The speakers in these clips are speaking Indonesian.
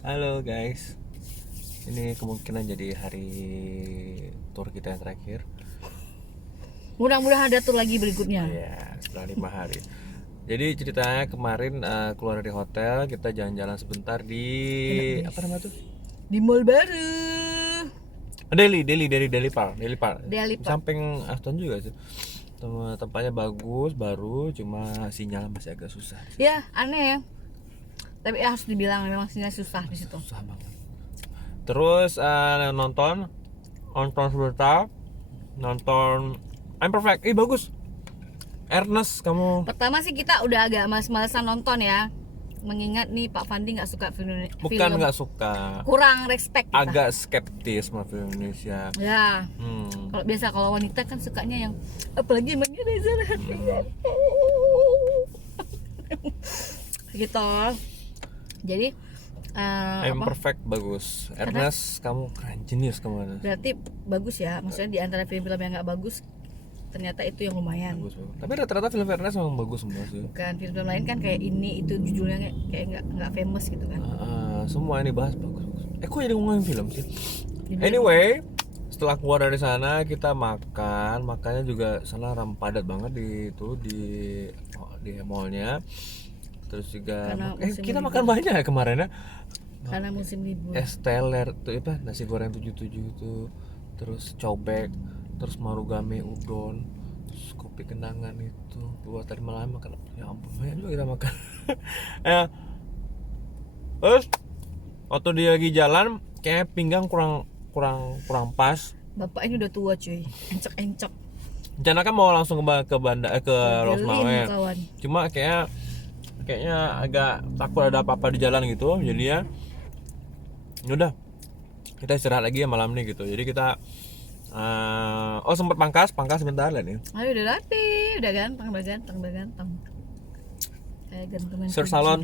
Halo guys, ini kemungkinan jadi hari tour kita yang terakhir. Mudah-mudahan ada tur lagi berikutnya. Ya, setelah 5 hari. Jadi ceritanya kemarin keluar dari hotel, kita jalan-jalan sebentar di Enak, guys. apa namanya tuh? Di mall baru. Delhi Park. Delhi Park. Samping Aston juga sih. Tempatnya bagus, baru, cuma sinyal masih agak susah. Ya, aneh ya. Tapi harus dibilang memang sinyal susah di situ. Susah banget. Terus nonton sebentar, nonton I'm Perfect. Bagus. Ernest, kamu Pertama sih kita udah agak males-malesan nonton ya. Mengingat nih Pak Fandi nggak suka bukan nggak suka, kurang respect kita. agak skeptis sama film Indonesia. Ya. Hmm. Kalau biasa kalau wanita kan sukanya yang apalagi mainnya Reza Rahardian. Gitu. Jadi I'm Perfect bagus. Ernest, kamu keren, jenius kamu. berarti bagus ya. Maksudnya di antara film-film yang nggak bagus ternyata itu yang lumayan. Bagus. Tapi rata-rata film Ernest memang bagus semua sih. Bukan film-film lain kan kayak ini itu judulnya kayak nggak famous gitu kan. Semua ini bahas bagus. Kok jadi ngomongin film sih? Jadi, Anyway, setelah keluar dari sana kita makannya juga sana padat banget di mallnya. Terus juga Karena musim kita libur. makan banyak ya kemarin ya. karena musim libur. Esteller tuh apa, nasi goreng 77 itu, terus cobek, terus marugame udon, terus kopi kenangan itu. Gua tadi malam makan, ya ampun banyak juga kita makan. eh terus waktu dia lagi jalan kayak pinggang kurang pas. Bapak ini udah tua cuy, encok-encok. Rencana kan mau langsung ke Banda ke Rosmawet, Kawan. cuma kayaknya agak takut ada apa-apa di jalan gitu, jadi ya udah kita istirahat lagi ya malam nih gitu. Jadi kita sempat pangkas sebentar lah nih. Ayo udah rapi, udah ganteng. Kayak gantungan. Sir kunci. Salon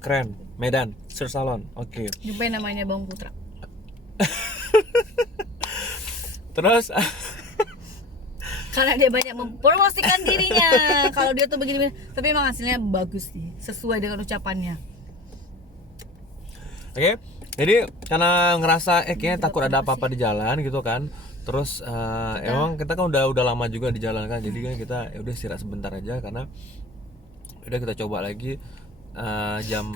keren, Medan Sir Salon. Oke. Jumpain namanya Bang Putra. Terus Karena dia banyak mempromosikan dirinya. Kalau dia tuh begini, tapi emang hasilnya bagus sih, sesuai dengan ucapannya. oke. Jadi karena ngerasa kayaknya takut ada apa-apa di jalan gitu kan. Terus emang kita kan udah lama juga di jalan kan. Jadi kan kita ya udah istirahat sebentar aja, karena udah kita coba lagi jam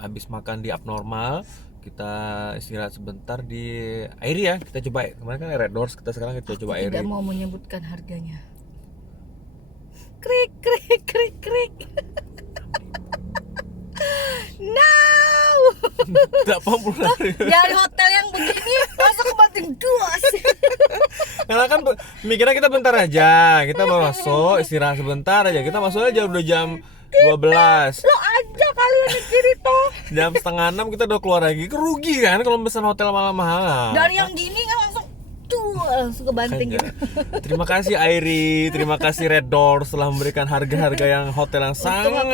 habis makan di Abnormal, kita istirahat sebentar di Airi ya. Kita coba kemarin kan Red Doors, kita sekarang kita coba Airi. Tidak mau menyebutkan harganya. Krik. No. Tidak populer. Dari hotel yang begini masuk ke Banting Duas. Karena kan mikirnya kita bentar aja, kita mau masuk istirahat sebentar aja, kita masuk aja udah jam 12. Lo aja kalian mikir itu. Jam setengah 6 kita udah keluar lagi, kerugi kan kalau pesan hotel mahal-mahal. Dari yang gini kan langsung ke Banting gitu. Terima kasih Airi, terima kasih Red Doors telah memberikan harga-harga yang hotel yang sangat.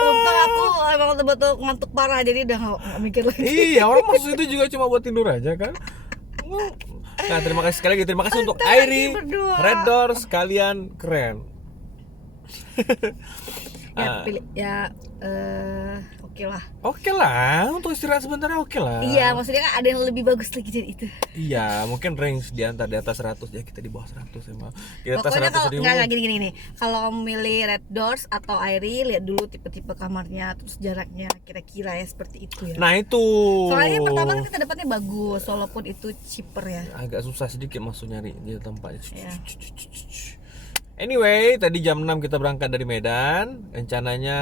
Untung aku emang betul-betul ngantuk parah, jadi udah nggak mikir lagi. Iya, orang masuk itu juga cuma buat tidur aja kan. Nah, terima kasih sekali lagi, terima kasih untuk Airi, berdua. Red Doors, kalian keren. Ya pilih ya Oke lah, untuk istirahat sebentar oke lah. Iya, maksudnya kan ada yang lebih bagus lagi dari itu. Iya, mungkin range di atas 100 ya, kita di bawah 100 emang. Di atas Pokoknya 100 kalau ribu. nggak gini. Kalau milih Red Doors atau Airi, lihat dulu tipe-tipe kamarnya, terus jaraknya kira-kira ya seperti itu ya. Nah itu. Soalnya pertama kan kita dapatnya bagus, walaupun itu cheaper ya. Agak susah sedikit masuk nyari di tempatnya. Ya. Anyway, tadi jam 6 kita berangkat dari Medan. Rencananya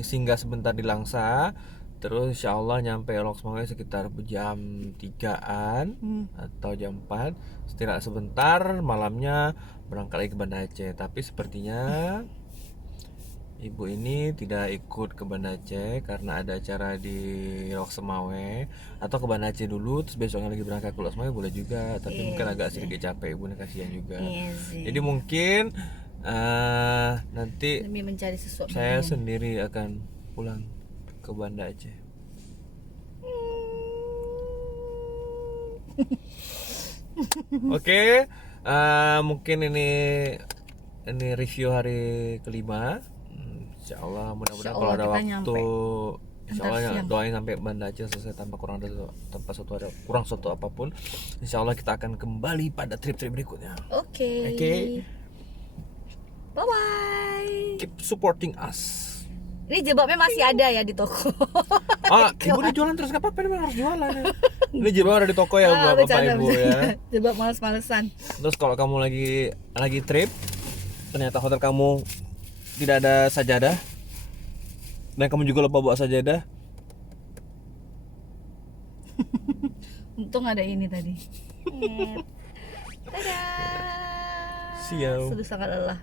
singgah sebentar di Langsa. Terus insya Allah nyampe Loksmawe sekitar jam 3-an atau jam 4. Istirahat sebentar, malamnya berangkat lagi ke Banda Aceh. Tapi sepertinya ibu ini tidak ikut ke Banda Aceh karena ada acara di Loksmawe. Atau ke Banda Aceh dulu, terus besoknya lagi berangkat ke Loksmawe boleh juga. Tapi mungkin agak sedikit capek, ibunya kasihan juga. Jadi mungkin nanti Demi mencari sesuatu. saya sendiri akan pulang ke Banda Aceh. Oke, mungkin ini review hari kelima. Insya Allah mudah-mudahan Insya kalau Allah ada kita waktu nyampe. Insya Antar Allah siang. doain sampai Banda Aceh selesai tanpa kurang suatu apapun. Insya Allah kita akan kembali pada trip-trip berikutnya. Oke. Oke. Bye bye. Keep supporting us. Ini jebabnya masih ada ya di toko. Ibu udah jualan terus, nggak apa-apa, memang harus jualan ya. Ini jebak ada di toko ya, Ah, bapak bercanda, ibu bercanda. ya. Jebak males-malesan. Terus kalau kamu lagi trip, ternyata hotel kamu tidak ada sajadah, dan kamu juga lupa bawa sajadah, Untung ada ini tadi. Dadah. See you. Sudah sangat lelah.